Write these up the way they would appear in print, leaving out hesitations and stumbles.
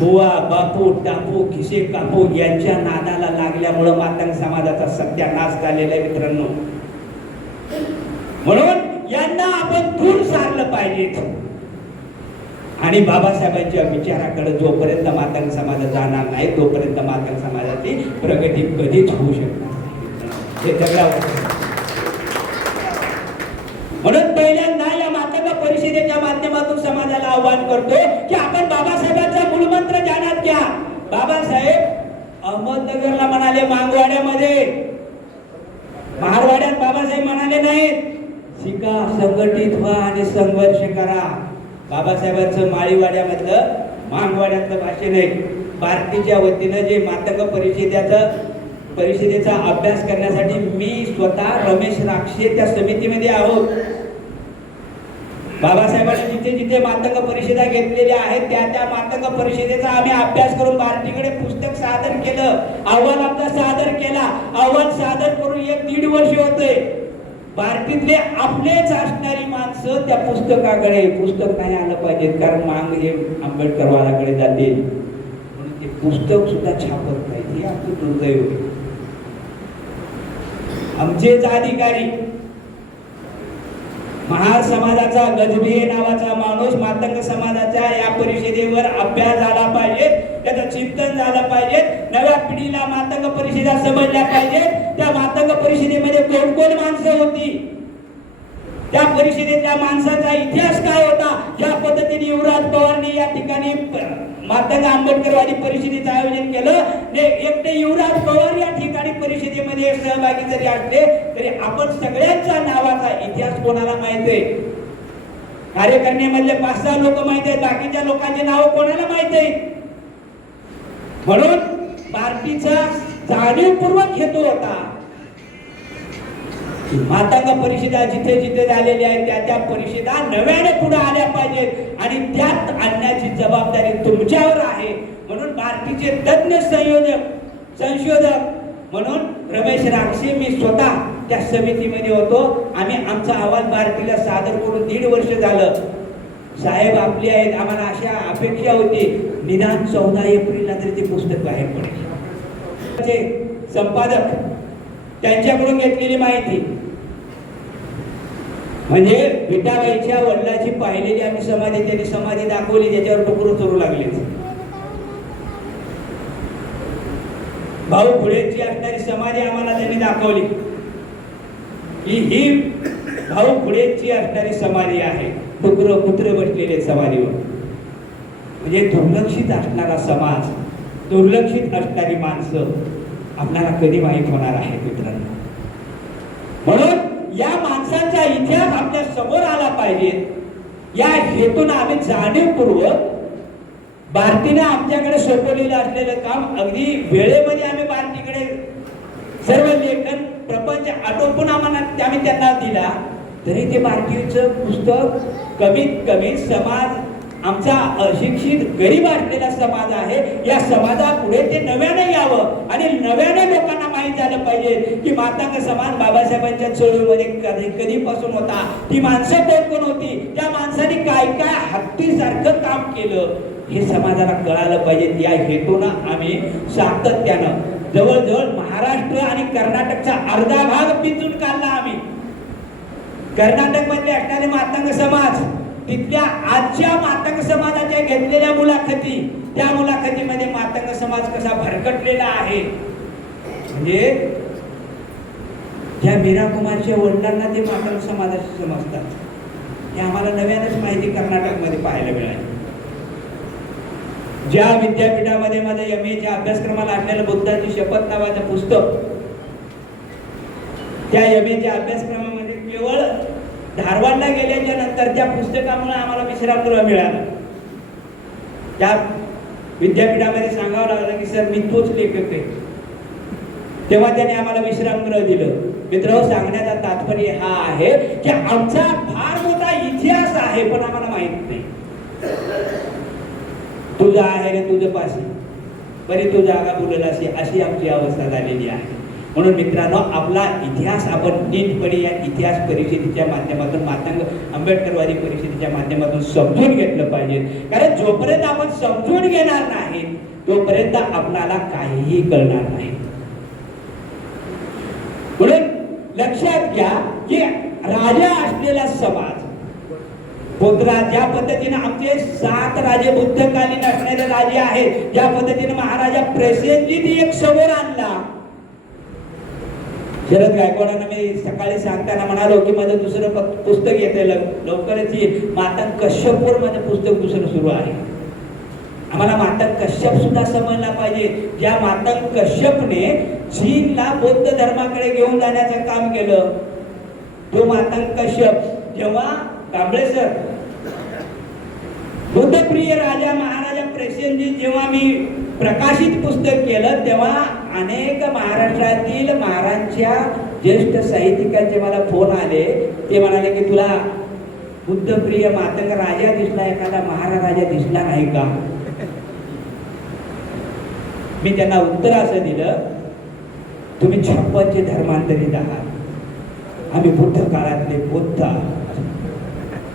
बुवा बापू टापू खिसे कापू यांच्या नादाला लागल्यामुळं मातंग समाजाचा सत्यानाश झालेला आहे मित्रांनो. म्हणून यांना आपण दूर सारलं पाहिजे आणि बाबासाहेबांच्या विचाराकडे जोपर्यंत मातंग समाज जाणार नाही तोपर्यंत मातंग समाजाची प्रगती कधीच होऊ शकणार नाही. हे दगडावर. म्हणून पहिल्यांदा या मातंग परिषदेच्या माध्यमातून समाजाला आवाहन करतो की आपण बाबासाहेबांचा मूलमंत्र ध्यानात घ्या. बाबासाहेब अहमदनगरला म्हणाले मांगवाड्यामध्ये, महारवाड्यात बाबासाहेब म्हणाले नाहीत शिका, संघटित व्हा आणि संघर्ष करा. बाबासाहेबांचं माळीवाड्यामधलं मांगवाड्यातलं भाषण आहे. भारतीच्या वतीनं जे मातंग परिषदेचा अभ्यास करण्यासाठी मी स्वतः रमेश राक्षे त्या समितीमध्ये आहोत. बाबासाहेबांनी जिथे जिथे मातंग परिषदा घेतलेल्या आहेत त्या मातंग परिषदेचा आम्ही अभ्यास करून भारतीकडे पुस्तक सादर केलं, अहवाल आपला सादर केला. अहवाल सादर करून 1-1.5 वर्ष होते. भारतीतले आपलेच असणारी माणसं त्या पुस्तकाकडे, पुस्तक नाही आलं पाहिजे कारण मांग हे आंबेडकरवादाकडे जाते म्हणून ते पुस्तक सुद्धा छापत नाही. हे आपलं दुर्दैव आहे. आमचेच अधिकारी महार समाजाचा गजबे नावाचा माणूस मातंग समाजाच्या या परिषदेवर अभ्यास झाला पाहिजे, त्याचं चिंतन झालं पाहिजे, नव्या पिढीला मातंग परिषदा समजल्या पाहिजे. त्या मातंग परिषदेमध्ये कोण कोण माणसं होती, त्या परिषदेतल्या माणसाचा इतिहास काय होता. ज्या पद्धतीने युवराज पवारने या ठिकाणी मातंग आंबेडकरवादी परिषदेचं आयोजन केलं, एकटे युवराज पवार या ठिकाणी परिषदेमध्ये सहभागी जरी असले तरी आपण सगळ्यांचा नावाचा इतिहास कोणाला माहित आहे. कार्यकारिणीमधले 5-6 लोक माहित आहेत, बाकीच्या लोकांची नाव कोणाला माहित आहे. म्हणून पार्टीचा जाणीवपूर्वक हेतू होता मातंग परिषदा जिथे जिथे झालेल्या आहेत त्या परिषदा नव्याने पुढे आल्या पाहिजेत आणि त्यात आणण्याची जबाबदारी तुमच्यावर आहे. म्हणून पार्टीचे तज्ञ संशोधक म्हणून रमेश राक्षे मी स्वतः त्या समितीमध्ये होतो. आम्ही आमचा अहवाल पार्टीला सादर करून 1.5 वर्ष झालं. साहेब आपले आहेत, आम्हाला अशा अपेक्षा होती निदान 14 एप्रिलला तरी ते पुस्तक बाहेर पडेल. संपादक त्यांच्याकडून घेतलेली माहिती म्हणजे विठाबाईच्या वडिलांची पाहिलेली आम्ही समाधी, त्यांनी समाधी दाखवली, त्याच्यावर टुकरू चोरू लागले. भाऊ फुलेची असणारी समाधी आम्हाला त्यांनी दाखवली की ही भाऊ फुलेची असणारी समाधी आहे. कुत्रे बसलेले समाधीवर. म्हणजे दुर्लक्षित असणारा समाज, दुर्लक्षित असणारी माणसं आपल्याला कधी माहीत होणार आहे मित्रांनो. म्हणून या माणसांचा इतिहास आपल्या समोर आला पाहिजे. या हेतून आम्ही जाणीवपूर्वक भारतीने आमच्याकडे सोपवलेलं असलेलं काम अगदी वेळेमध्ये आम्ही भारतीकडे सर्व लेखन प्रपंच आटोपून आम्ही त्यांना दिला. तरी ते भारतीचं पुस्तक कमीत कमी समाज आमचा अशिक्षित गरीब असलेला समाज आहे, या समाजापुढे ते नव्याने यावं आणि नव्याने लोकांना माहीत झालं पाहिजे की मातंग समाज बाबासाहेबांच्या चळवळीमध्ये कधीपासून होता, ती माणसं कोण कोण होती, त्या माणसाने काय काय हत्तीसारखं काम केलं हे समाजाला कळालं पाहिजे. या हेतूनं आम्ही सातत्यानं जवळजवळ महाराष्ट्र आणि कर्नाटकचा अर्धा भाग पिंजून काढला. आम्ही कर्नाटक मध्ये असणारे मातंग समाज, तिथल्या आजच्या मातंग समाजाच्या घेतलेल्या मुलाखती, त्या मुलाखतीमध्ये मातंग समाज कसा भरकटलेला आहे. म्हणजे ज्या मीरा कुमारच्या वडिलांना ते मातंग समाजाचे समजतात, हे आम्हाला नव्यानच माहिती कर्नाटकमध्ये पाहायला मिळाली. ज्या विद्यापीठामध्ये माझ्या MA अभ्यासक्रमाला असलेलं बुद्धाची शपथ नावाचं पुस्तक, त्या MA अभ्यासक्रमामध्ये केवळ धारवाडला गेल्याच्या नंतर त्या पुस्तकामुळे आम्हाला विश्रामगृह मिळालं. त्या विद्यापीठामध्ये सांगावं लागलं की सर मी तोच लेखक आहे. तेव्हा त्याने आम्हाला विश्रामगृह दिलं. मित्र, सांगण्याचा तात्पर्य हा आहे की आमचा फार मोठा इतिहास आहे पण आम्हाला माहित नाही. तुझं आहे रे तुझं पाशी बरी तू जागा बोलला अशी आमची अवस्था झालेली आहे. म्हणून मित्रांनो, आपला इतिहास आपण नीटपणे या इतिहास परिषदेच्या माध्यमातून, मातंग आंबेडकरवादी परिषदेच्या माध्यमातून समजून घेतलं पाहिजे. कारण जोपर्यंत आपण समजून घेणार नाही तोपर्यंत आपल्याला काहीही कळणार नाही. म्हणून लक्षात घ्या की राजा असलेला समाज, ज्या पद्धतीने आमचे 7 राजे बुद्धकालीन असणारे राजे आहेत, ज्या पद्धतीने महाराजा प्रसेनजींनी एक समोर आणला. शरद गायकवाडांना मी सकाळी सांगताना म्हणालो की माझं दुसरं पुस्तक येते लवकरच येईल. मातंग कश्यपवर माझं पुस्तक दुसरं सुरू आहे. आम्हाला मातंग कश्यप सुद्धा समजला पाहिजे, ज्या मातंग कश्यपने चीनला बौद्ध धर्माकडे घेऊन जाण्याचं काम केलं. तो मातंग कश्यप जेव्हा कांबळे सर बुद्धप्रिय राजा महाराजा प्रसेनजी जेव्हा मी प्रकाशित पुस्तक केलं तेव्हा अनेक महाराष्ट्रातील महाराजांच्या ज्येष्ठ साहित्यिकांचे मला फोन आले. ते म्हणाले की तुला बुद्धप्रिय मातंग राजा दिसला, एखादा महाराजा दिसला नाही का? मी त्यांना उत्तर असं दिलं, तुम्ही 56चे धर्मांतरित आहात, आम्ही बुद्ध काळातले बुद्ध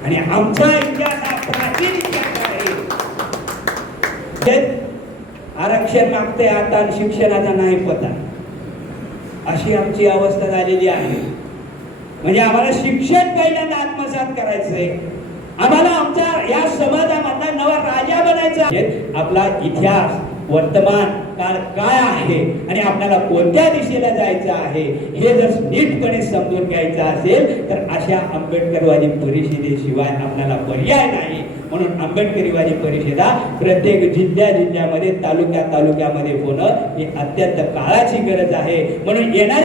आणि आमचा इतिहास हा प्राचीन इतिहास आहे. आरक्षण मागते आता आणि शिक्षणाचा नाही पता, अशी आमची अवस्था झालेली आहे. म्हणजे आम्हाला शिक्षण पहिल्यांदा आत्मसात करायचंय, आम्हाला आमच्या या समाजामधला नवा राजा बनायचा. आपला इतिहास वर्तमान काळ काय आहे आणि आपल्याला कोणत्या दिशेला जायचं आहे हे जर नीटपणे समजून घ्यायचं असेल तर अशा आंबेडकरवादी परिषदेशिवाय आपल्याला पर्याय नाही. म्हणून आंबेडकरीवादी परिषदा प्रत्येक जिल्ह्यामध्ये तालुक्यामध्ये होणं ही अत्यंत काळाची गरज आहे. म्हणून येणार